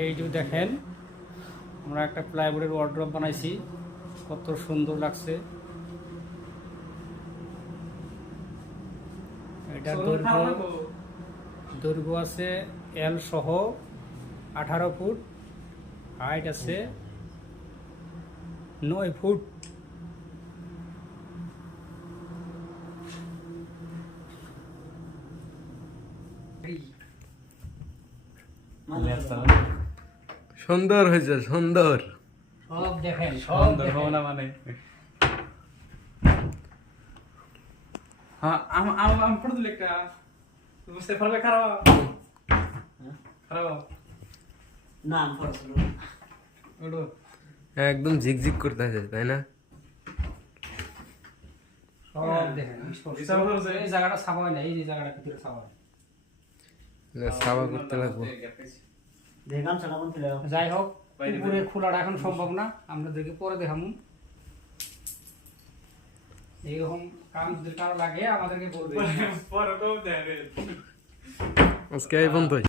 এই যে দেখেন আমরা একটা প্লাইউডের ওয়ার্ড্রপ বানাইছি, কত সুন্দর লাগছে। এটা দৈর্ঘ্য আছে এল সহ 18 ফুট, হাইট আছে 9 ফুট। সুন্দর হয়েছে, সুন্দর। সব দেখেন, সুন্দর হবে না মানে। হ্যাঁ আমি পড়ে দিলে একটা বুঝতে পারবে। খারাপ খারাপ না পড়ছিল ওটো একদম ঝিকঝিক করতে আছে, তাই না? সব দেখেন এই জায়গাটা ছাপা হয় না, এই যে জায়গাটা ভিতরে ছাপা হয়। সাবা করতে লাগবো। দেখাম সেটা কোন ছিল। যাই হোক, পুরো খোলাটা এখন সম্ভব না, আমরা দেখি পরে দেখামু। এইরকম কাম যদি কারো লাগে আমাদেরকে বলবে। পরে তো দেখে আজকে এই পর্যন্তই।